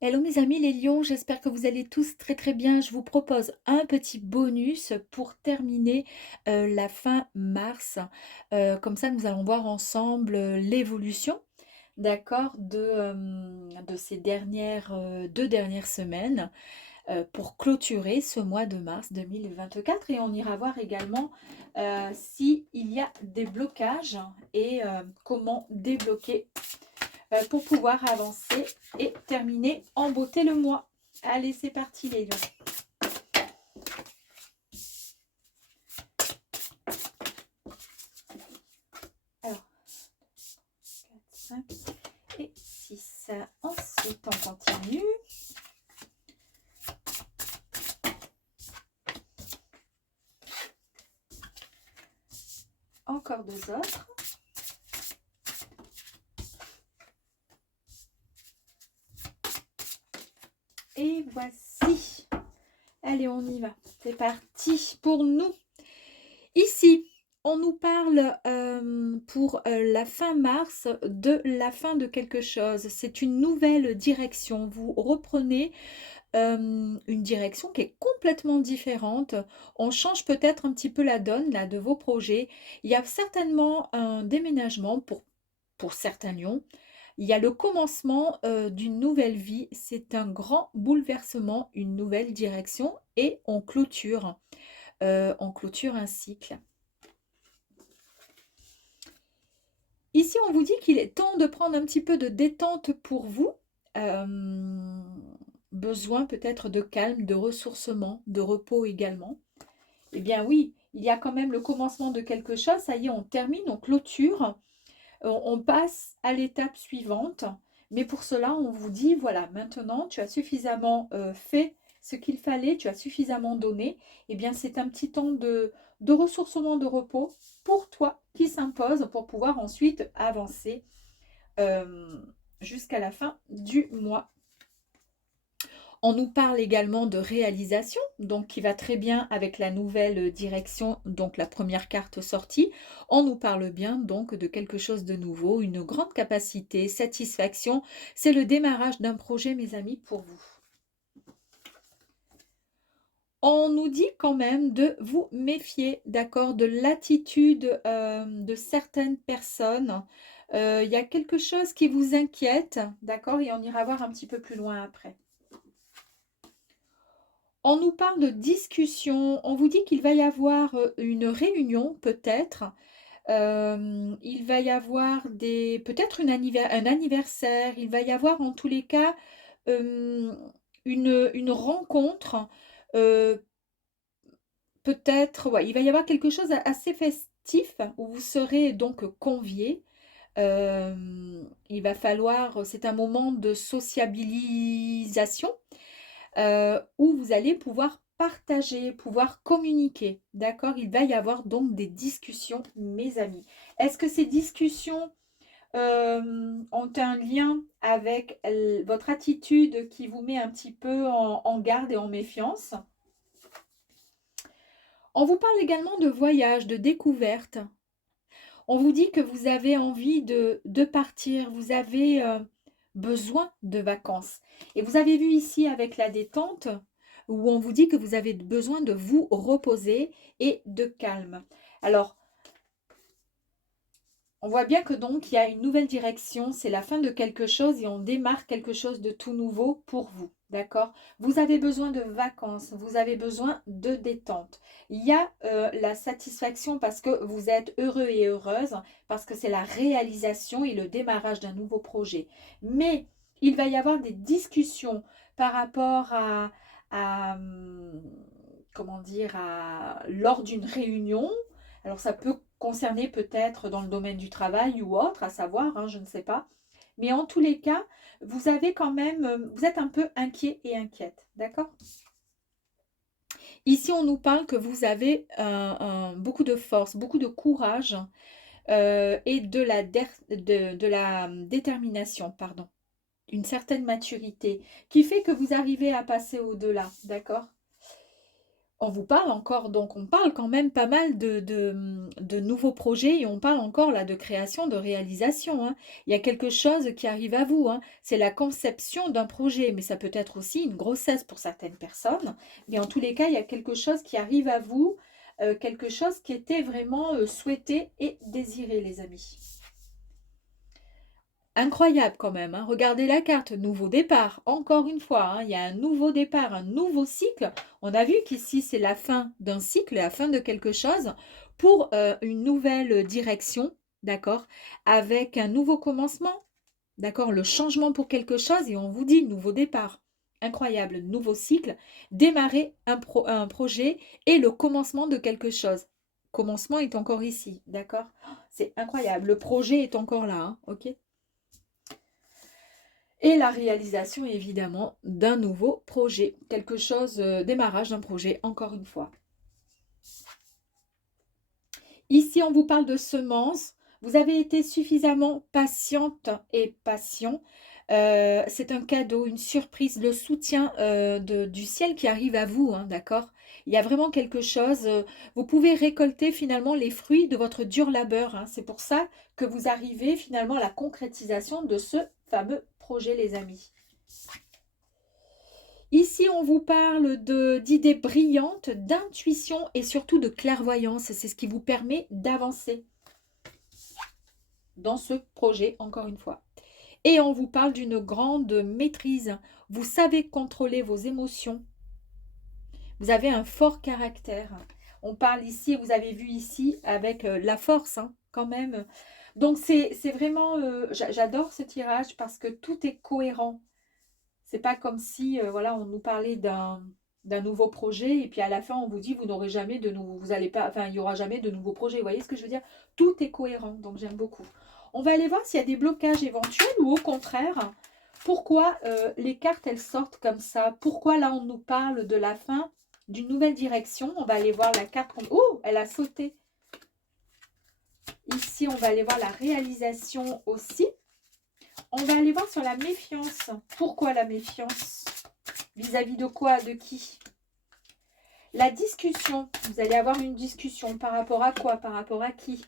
Hello mes amis les lions, j'espère que vous allez tous très très bien. Je vous propose un petit bonus pour terminer la fin mars. Comme ça, nous allons voir ensemble l'évolution, d'accord, de ces dernières 2 dernières semaines pour clôturer ce mois de mars 2024. Et on ira voir également s'il y a des blocages et comment débloquer pour pouvoir avancer et terminer en beauté le mois. Allez, c'est parti les lions. Alors, 4, 5 et 6. Ensuite, on continue. Encore deux autres. Et voici. Allez, on y va. C'est parti pour nous. Ici, on nous parle pour la fin mars de la fin de quelque chose. C'est une nouvelle direction. Vous reprenez une direction qui est complètement différente. On change peut-être un petit peu la donne là, de vos projets. Il y a certainement un déménagement pour certains lions. Il y a le commencement d'une nouvelle vie. C'est un grand bouleversement, une nouvelle direction et on clôture un cycle. Ici, on vous dit qu'il est temps de prendre un petit peu de détente pour vous. Besoin peut-être de calme, de ressourcement, de repos également. Eh bien oui, il y a quand même le commencement de quelque chose. Ça y est, on termine, on clôture. On passe à l'étape suivante. Mais pour cela, on vous dit, voilà, maintenant, tu as suffisamment fait ce qu'il fallait, tu as suffisamment donné. Eh bien, c'est un petit temps de ressourcement, de repos pour toi qui s'impose pour pouvoir ensuite avancer euh, jusqu'à la fin du mois. On nous parle également de réalisation, donc qui va très bien avec la nouvelle direction, donc la première carte sortie. On nous parle bien donc de quelque chose de nouveau, une grande capacité, satisfaction. C'est le démarrage d'un projet, mes amis, pour vous. On nous dit quand même de vous méfier, d'accord, de l'attitude de certaines personnes. Il y a quelque chose qui vous inquiète, d'accord, et on ira voir un petit peu plus loin après. On nous parle de discussion, on vous dit qu'il va y avoir une réunion peut-être, il va y avoir peut-être un anniversaire, il va y avoir en tous les cas euh, une rencontre, euh, peut-être, ouais, il va y avoir quelque chose assez festif où vous serez donc conviés. Il va falloir, c'est un moment de sociabilisation où vous allez pouvoir partager, pouvoir communiquer. D'accord? Il va y avoir donc des discussions, mes amis. Est-ce que ces discussions ont un lien avec votre attitude qui vous met un petit peu en garde et en méfiance? On vous parle également de voyage, de découverte. On vous dit que vous avez envie de partir, vous avez besoin de vacances. Et vous avez vu ici avec la détente, où on vous dit que vous avez besoin de vous reposer et de calme. Alors, on voit bien que donc il y a une nouvelle direction, c'est la fin de quelque chose et on démarre quelque chose de tout nouveau pour vous. D'accord? Vous avez besoin de vacances, vous avez besoin de détente. Il y a la satisfaction parce que vous êtes heureux et heureuse, parce que c'est la réalisation et le démarrage d'un nouveau projet. Mais il va y avoir des discussions par rapport à comment dire, lors d'une réunion. Alors ça peut concerner peut-être dans le domaine du travail ou autre, à savoir, hein, je ne sais pas. Mais en tous les cas, vous avez quand même, vous êtes un peu inquiet et inquiète, d'accord? Ici, on nous parle que vous avez beaucoup de force, beaucoup de courage et de la détermination, pardon, une certaine maturité qui fait que vous arrivez à passer au-delà, d'accord? On vous parle encore, donc on parle quand même pas mal de nouveaux projets et on parle encore là de création, de réalisation, hein. Il y a quelque chose qui arrive à vous, hein. C'est la conception d'un projet, mais ça peut être aussi une grossesse pour certaines personnes. Mais en tous les cas, il y a quelque chose qui arrive à vous, quelque chose qui était vraiment souhaité et désiré, les amis. Incroyable quand même, hein. Regardez la carte, nouveau départ. Encore une fois, hein, il y a un nouveau départ, un nouveau cycle. On a vu qu'ici, c'est la fin d'un cycle, la fin de quelque chose pour une nouvelle direction, d'accord, avec un nouveau commencement, d'accord, le changement pour quelque chose et on vous dit nouveau départ. Incroyable, nouveau cycle, démarrer un projet et le commencement de quelque chose. Commencement est encore ici, d'accord? C'est incroyable, le projet est encore là, hein, ok? Et la réalisation, évidemment, d'un nouveau projet. Quelque chose, démarrage d'un projet, encore une fois. Ici, on vous parle de semences. Vous avez été suffisamment patiente et patient. C'est un cadeau, une surprise, le soutien du ciel qui arrive à vous, hein, d'accord? Il y a vraiment quelque chose. Vous pouvez récolter finalement les fruits de votre dur labeur, hein. C'est pour ça que vous arrivez finalement à la concrétisation de ce fameux projet, les amis. Ici, on vous parle d'idées brillantes, d'intuition et surtout de clairvoyance. C'est ce qui vous permet d'avancer dans ce projet, encore une fois. Et on vous parle d'une grande maîtrise. Vous savez contrôler vos émotions. Vous avez un fort caractère. On parle ici, vous avez vu ici, avec la force, hein, quand même. Donc, c'est vraiment... j'adore ce tirage parce que tout est cohérent. C'est pas comme si, voilà, on nous parlait d'un nouveau projet et puis à la fin, on vous dit, vous n'aurez jamais de nouveau, vous allez pas, enfin, il y aura jamais de nouveaux projets. Vous voyez ce que je veux dire? Tout est cohérent, donc j'aime beaucoup. On va aller voir s'il y a des blocages éventuels ou au contraire, pourquoi les cartes, elles sortent comme ça? Pourquoi là, on nous parle de la fin d'une nouvelle direction? On va aller voir la carte. Oh, elle a sauté. Ici, on va aller voir la réalisation aussi. On va aller voir sur la méfiance. Pourquoi la méfiance? Vis-à-vis de quoi? De qui? La discussion. Vous allez avoir une discussion. Par rapport à quoi? Par rapport à qui?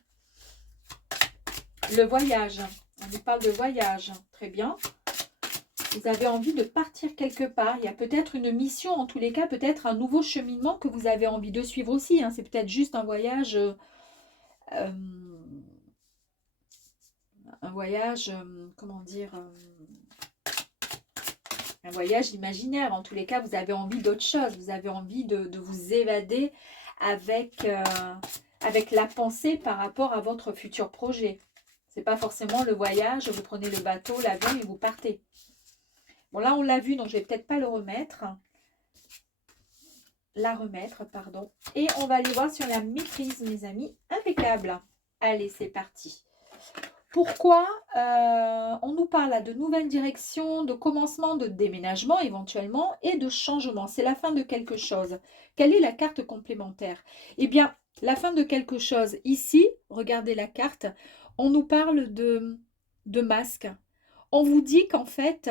Le voyage. On nous parle de voyage. Très bien. Vous avez envie de partir quelque part. Il y a peut-être une mission, en tous les cas, peut-être un nouveau cheminement que vous avez envie de suivre aussi, hein. C'est peut-être juste un voyage... comment dire... un voyage imaginaire. En tous les cas, vous avez envie d'autre chose. Vous avez envie de vous évader avec, avec la pensée par rapport à votre futur projet. Ce n'est pas forcément le voyage, vous prenez le bateau, l'avion et vous partez. Bon, là, on l'a vu, donc je ne vais peut-être pas le remettre. La remettre, pardon. Et on va aller voir sur la maîtrise, mes amis. Impeccable. Allez, c'est parti. Pourquoi on nous parle là de nouvelles directions, de commencement, de déménagement éventuellement et de changement? C'est la fin de quelque chose. Quelle est la carte complémentaire? Eh bien, la fin de quelque chose. Ici, regardez la carte, on nous parle de masque. On vous dit qu'en fait,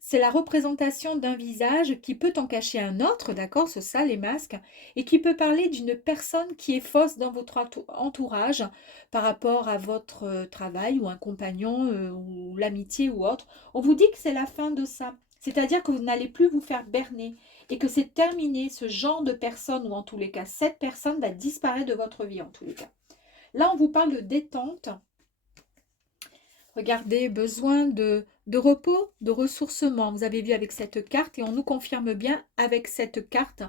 c'est la représentation d'un visage qui peut en cacher un autre, d'accord, c'est ça les masques, et qui peut parler d'une personne qui est fausse dans votre entourage par rapport à votre travail ou un compagnon ou l'amitié ou autre. On vous dit que c'est la fin de ça, c'est-à-dire que vous n'allez plus vous faire berner et que c'est terminé, ce genre de personne ou en tous les cas, cette personne va disparaître de votre vie en tous les cas. Là, on vous parle de détente. Regardez, besoin de repos, de ressourcement. Vous avez vu avec cette carte et on nous confirme bien avec cette carte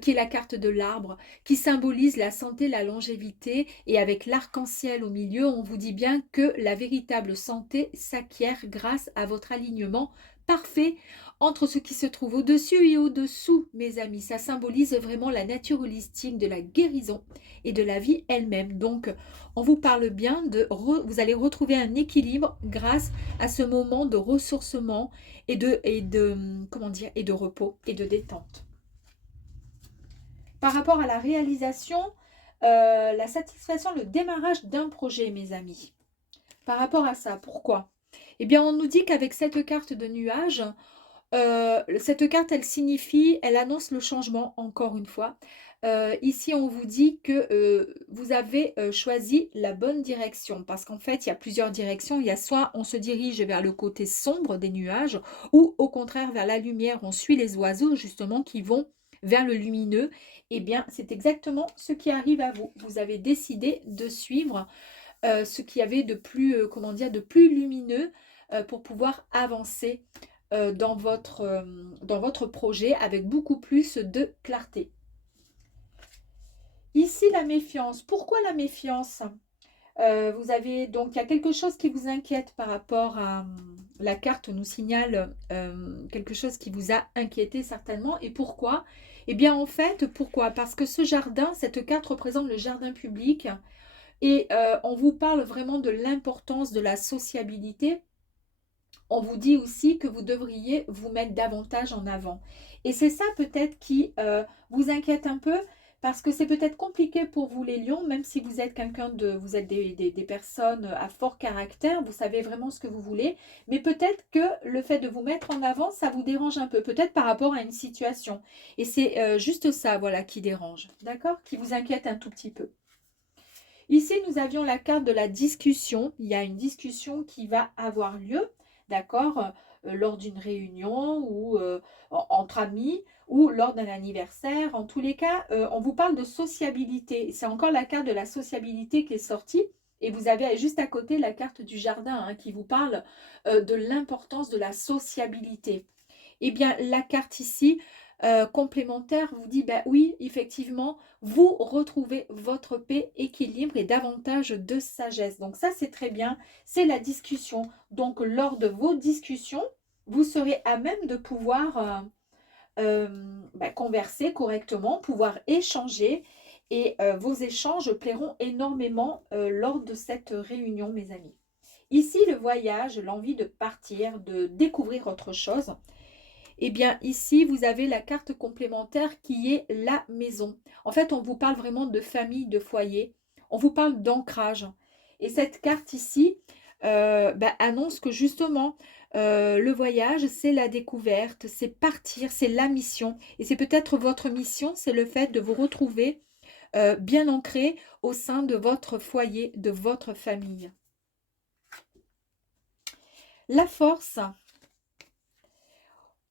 qui est la carte de l'arbre, qui symbolise la santé, la longévité. Et avec l'arc-en-ciel au milieu, on vous dit bien que la véritable santé s'acquiert grâce à votre alignement parfait entre ce qui se trouve au-dessus et au-dessous, mes amis. Ça symbolise vraiment la nature holistique de la guérison et de la vie elle-même. Donc, on vous parle bien vous allez retrouver un équilibre grâce à ce moment de ressourcement comment dire, et de repos et de détente. Par rapport à la réalisation, la satisfaction, le démarrage d'un projet, mes amis. Par rapport à ça, pourquoi? Eh bien, on nous dit qu'avec cette carte de nuage, Cette carte, elle signifie, elle annonce le changement, encore une fois. Ici, on vous dit que vous avez choisi la bonne direction, parce qu'en fait, il y a plusieurs directions. Il y a soit on se dirige vers le côté sombre des nuages, ou au contraire vers la lumière, on suit les oiseaux, justement, qui vont vers le lumineux. Eh bien, c'est exactement ce qui arrive à vous. Vous avez décidé de suivre ce qu'il y avait de plus, comment dire, de plus lumineux pour pouvoir avancer dans votre projet avec beaucoup plus de clarté. Ici, la méfiance. Pourquoi la méfiance? Vous avez donc, il y a quelque chose qui vous inquiète par rapport à la carte nous signale quelque chose qui vous a inquiété certainement. Et pourquoi? Eh bien, en fait, pourquoi? Parce que ce jardin, cette carte représente le jardin public et on vous parle vraiment de l'importance de la sociabilité. On vous dit aussi que vous devriez vous mettre davantage en avant. Et c'est ça peut-être qui vous inquiète un peu, parce que c'est peut-être compliqué pour vous les lions, même si vous êtes vous êtes des personnes à fort caractère, vous savez vraiment ce que vous voulez, mais peut-être que le fait de vous mettre en avant, ça vous dérange un peu, peut-être par rapport à une situation. Et c'est juste ça, voilà, qui dérange, d'accord? Qui vous inquiète un tout petit peu. Ici, nous avions la carte de la discussion. Il y a une discussion qui va avoir lieu, d'accord, lors d'une réunion ou entre amis ou lors d'un anniversaire. En tous les cas, on vous parle de sociabilité. C'est encore la carte de la sociabilité qui est sortie. Et vous avez juste à côté la carte du jardin hein, qui vous parle de l'importance de la sociabilité. Eh bien, la carte ici, complémentaire, vous dit, ben oui, effectivement, vous retrouvez votre paix, équilibre et davantage de sagesse. Donc ça, c'est très bien, c'est la discussion. Donc, lors de vos discussions, vous serez à même de pouvoir converser correctement, pouvoir échanger. Et vos échanges plairont énormément lors de cette réunion, mes amis. Ici, le voyage, l'envie de partir, de découvrir autre chose. Eh bien, ici, vous avez la carte complémentaire qui est la maison. En fait, on vous parle vraiment de famille, de foyer. On vous parle d'ancrage. Et cette carte ici annonce que justement, le voyage, c'est la découverte, c'est partir, c'est la mission. Et c'est peut-être votre mission, c'est le fait de vous retrouver bien ancré au sein de votre foyer, de votre famille. La force.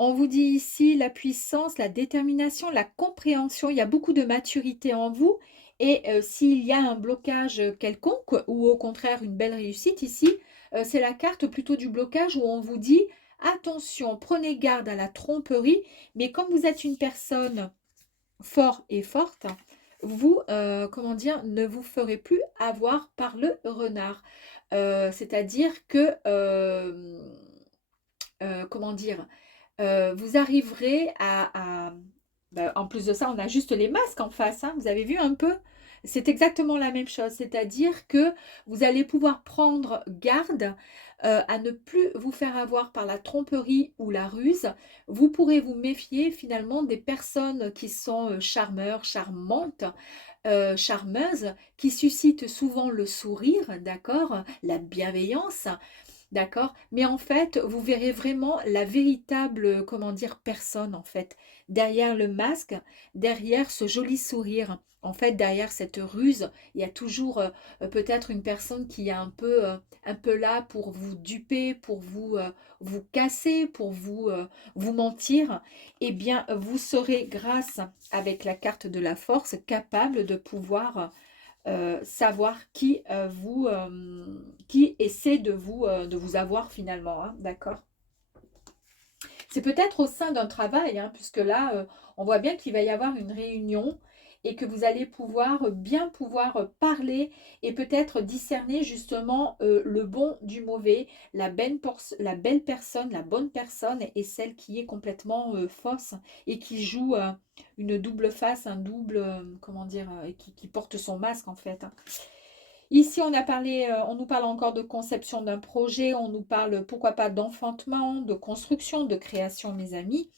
On vous dit ici la puissance, la détermination, la compréhension. Il y a beaucoup de maturité en vous. Et s'il y a un blocage quelconque ou au contraire une belle réussite ici, c'est la carte plutôt du blocage où on vous dit attention, prenez garde à la tromperie. Mais comme vous êtes une personne forte et forte, vous, comment dire, ne vous ferez plus avoir par le renard. C'est-à-dire que, comment dire, vous arriverez en plus de ça, on a juste les masques en face, hein, vous avez vu un peu? C'est exactement la même chose, c'est-à-dire que vous allez pouvoir prendre garde à ne plus vous faire avoir par la tromperie ou la ruse. Vous pourrez vous méfier finalement des personnes qui sont charmeurs, charmantes, charmeuses, qui suscitent souvent le sourire, d'accord, la bienveillance. D'accord? Mais en fait, vous verrez vraiment la véritable, comment dire, personne, en fait. Derrière le masque, derrière ce joli sourire, en fait, derrière cette ruse, il y a toujours peut-être une personne qui est un peu là pour vous duper, pour vous casser, pour vous mentir. Eh bien, vous serez, grâce avec la carte de la force, capable de pouvoir savoir qui essaie de vous avoir finalement, hein, d'accord? C'est peut-être au sein d'un travail, hein, puisque là, on voit bien qu'il va y avoir une réunion et que vous allez bien pouvoir parler et peut-être discerner justement le bon du mauvais, la belle personne, la bonne personne et celle qui est complètement fausse et qui joue une double face, un double, comment dire, et qui porte son masque en fait, hein. Ici, on nous parle encore de conception d'un projet, on nous parle, pourquoi pas, d'enfantement, de construction, de création, mes amis.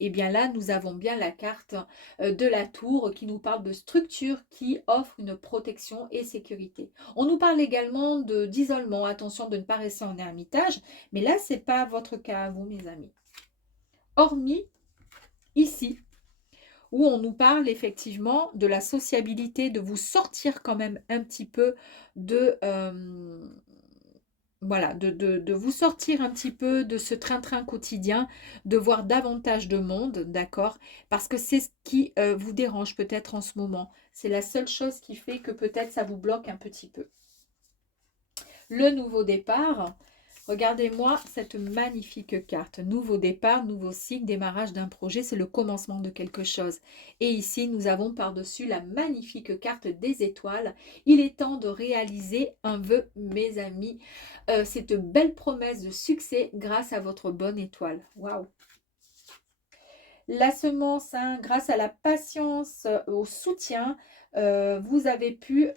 Et bien là, nous avons bien la carte de la tour qui nous parle de structure qui offre une protection et sécurité. On nous parle également d'isolement, attention de ne pas rester en ermitage, mais là, ce n'est pas votre cas à vous, mes amis. hormis ici, où on nous parle effectivement de la sociabilité, de vous sortir quand même un petit peu de... voilà, de vous sortir un petit peu de ce train-train quotidien, de voir davantage de monde, d'accord? Parce que c'est ce qui vous dérange peut-être en ce moment. C'est la seule chose qui fait que peut-être ça vous bloque un petit peu. Le nouveau départ, regardez-moi cette magnifique carte. Nouveau départ, nouveau cycle, démarrage d'un projet, c'est le commencement de quelque chose. Et ici, nous avons par-dessus la magnifique carte des étoiles. Il est temps de réaliser un vœu, mes amis. Cette belle promesse de succès grâce à votre bonne étoile. Waouh! La semence, hein, grâce à la patience, au soutien, vous avez pu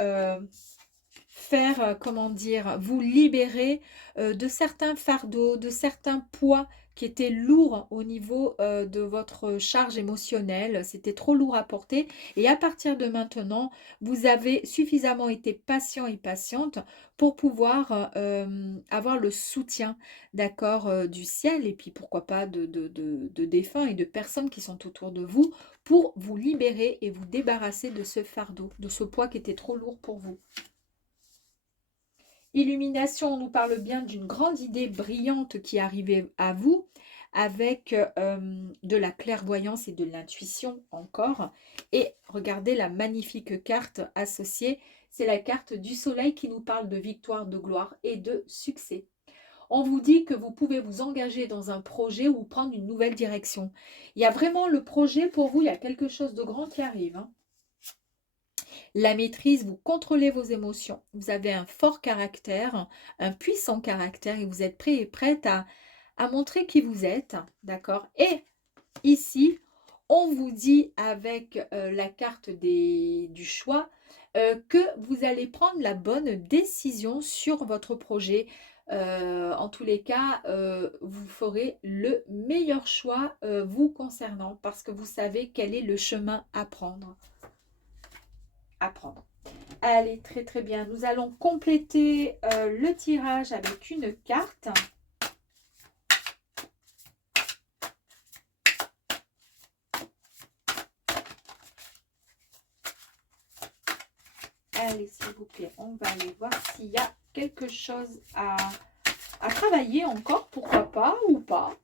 faire, comment dire, vous libérer de certains fardeaux, de certains poids qui étaient lourds au niveau de votre charge émotionnelle. C'était trop lourd à porter. Et à partir de maintenant, vous avez suffisamment été patient et patiente pour pouvoir avoir le soutien, d'accord, du ciel et puis pourquoi pas de défunts et de personnes qui sont autour de vous pour vous libérer et vous débarrasser de ce fardeau, de ce poids qui était trop lourd pour vous. Illumination, on nous parle bien d'une grande idée brillante qui arrivait à vous avec de la clairvoyance et de l'intuition encore. Et regardez la magnifique carte associée, c'est la carte du soleil qui nous parle de victoire, de gloire et de succès. On vous dit que vous pouvez vous engager dans un projet ou prendre une nouvelle direction. Il y a vraiment le projet pour vous, il y a quelque chose de grand qui arrive, hein. La maîtrise, vous contrôlez vos émotions. Vous avez un fort caractère, un puissant caractère et vous êtes prêt et prête à montrer qui vous êtes. D'accord? Et ici, on vous dit avec la carte du choix que vous allez prendre la bonne décision sur votre projet. En tous les cas, vous ferez le meilleur choix vous concernant parce que vous savez quel est le chemin à prendre. Allez, très très bien. Nous allons compléter le tirage avec une carte. Allez, s'il vous plaît, on va aller voir s'il y a quelque chose à travailler encore, pourquoi pas ou pas.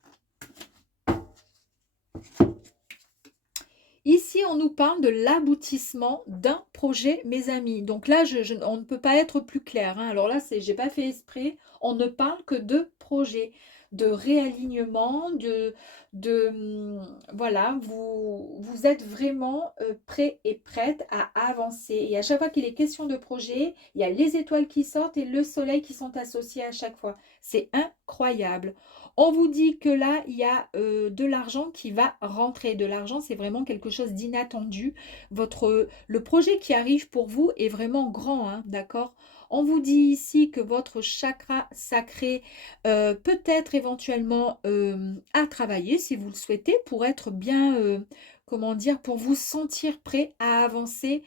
Ici, on nous parle de l'aboutissement d'un projet, mes amis. Donc là, on ne peut pas être plus clair, hein. Alors là, j'ai pas fait exprès. On ne parle que de projet, de réalignement, voilà, vous êtes vraiment prêt et prête à avancer. Et à chaque fois qu'il est question de projet, il y a les étoiles qui sortent et le soleil qui sont associés à chaque fois. C'est incroyable. On vous dit que là, il y a de l'argent qui va rentrer. De l'argent, c'est vraiment quelque chose d'inattendu. Le projet qui arrive pour vous est vraiment grand, hein, d'accord? On vous dit ici que votre chakra sacré peut être éventuellement à travailler, si vous le souhaitez, pour être bien, comment dire, pour vous sentir prêt à avancer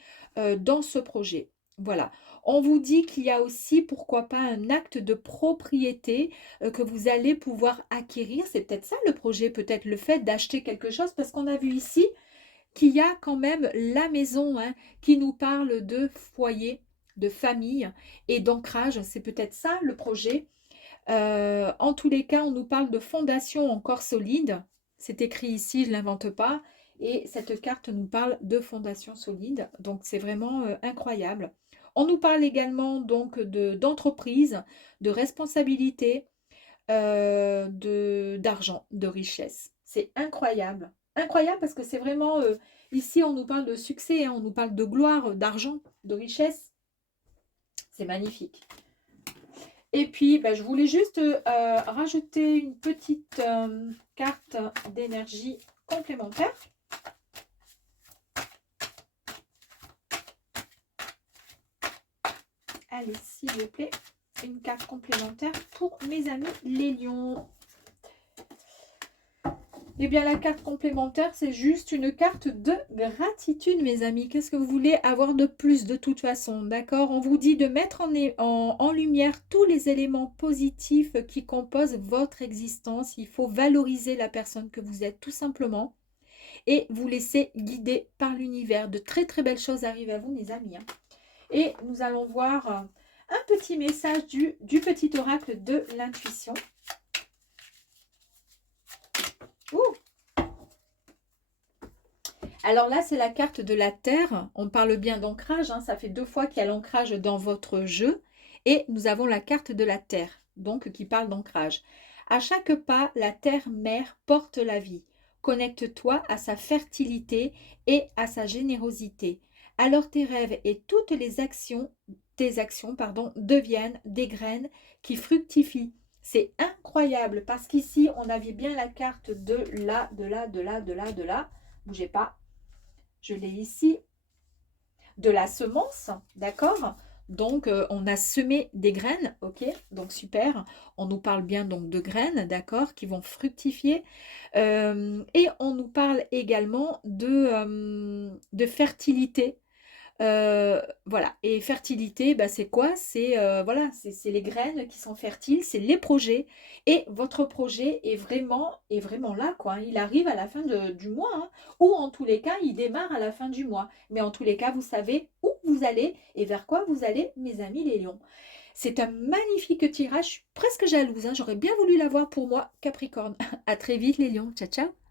dans ce projet. Voilà. On vous dit qu'il y a aussi, pourquoi pas, un acte de propriété que vous allez pouvoir acquérir. C'est peut-être ça le projet, peut-être le fait d'acheter quelque chose, parce qu'on a vu ici qu'il y a quand même la maison, hein, qui nous parle de foyer, de famille et d'ancrage. C'est peut-être ça le projet. En tous les cas, on nous parle de fondation encore solide. C'est écrit ici, je ne l'invente pas. Et cette carte nous parle de fondation solide. Donc, c'est vraiment incroyable. On nous parle également donc d'entreprise, de responsabilité, d'argent, de richesse. C'est incroyable. Incroyable parce que c'est vraiment... ici, on nous parle de succès, hein, on nous parle de gloire, d'argent, de richesse. C'est magnifique. Et puis, je voulais juste rajouter une petite carte d'énergie complémentaire. Allez, s'il vous plaît, une carte complémentaire pour mes amis les lions. Eh bien, la carte complémentaire, c'est juste une carte de gratitude, mes amis. Qu'est-ce que vous voulez avoir de plus de toute façon, d'accord? On vous dit de mettre en lumière tous les éléments positifs qui composent votre existence. Il faut valoriser la personne que vous êtes, tout simplement, et vous laisser guider par l'univers. De très, très belles choses arrivent à vous, mes amis, hein. Et nous allons voir un petit message du petit oracle de l'intuition. Ouh! Alors là, c'est la carte de la Terre. On parle bien d'ancrage, hein. Ça fait 2 fois qu'il y a l'ancrage dans votre jeu. Et nous avons la carte de la Terre, donc qui parle d'ancrage. À chaque pas, la Terre-Mère porte la vie. Connecte-toi à sa fertilité et à sa générosité. Alors tes rêves et toutes les actions, tes actions, pardon, deviennent des graines qui fructifient. C'est incroyable parce qu'ici, on avait bien la carte de là, de là, de là, de là, de là. Bougez pas. Je l'ai ici, de la semence, d'accord? Donc, on a semé des graines, ok? Donc, super. On nous parle bien donc de graines, d'accord? Qui vont fructifier. Et on nous parle également de fertilité. Voilà, et fertilité, bah, c'est quoi? C'est voilà, c'est les graines qui sont fertiles, c'est les projets. Et votre projet est vraiment là, quoi, hein. Il arrive à la fin du mois, hein, ou en tous les cas, il démarre à la fin du mois. Mais en tous les cas, vous savez où vous allez et vers quoi vous allez, mes amis les lions. C'est un magnifique tirage, je suis presque jalouse, hein, j'aurais bien voulu l'avoir pour moi, Capricorne. À très vite les lions, ciao ciao.